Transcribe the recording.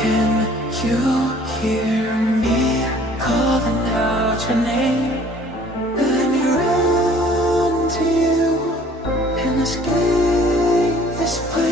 Can you hear me calling out your name? Let me run to you and escape this place.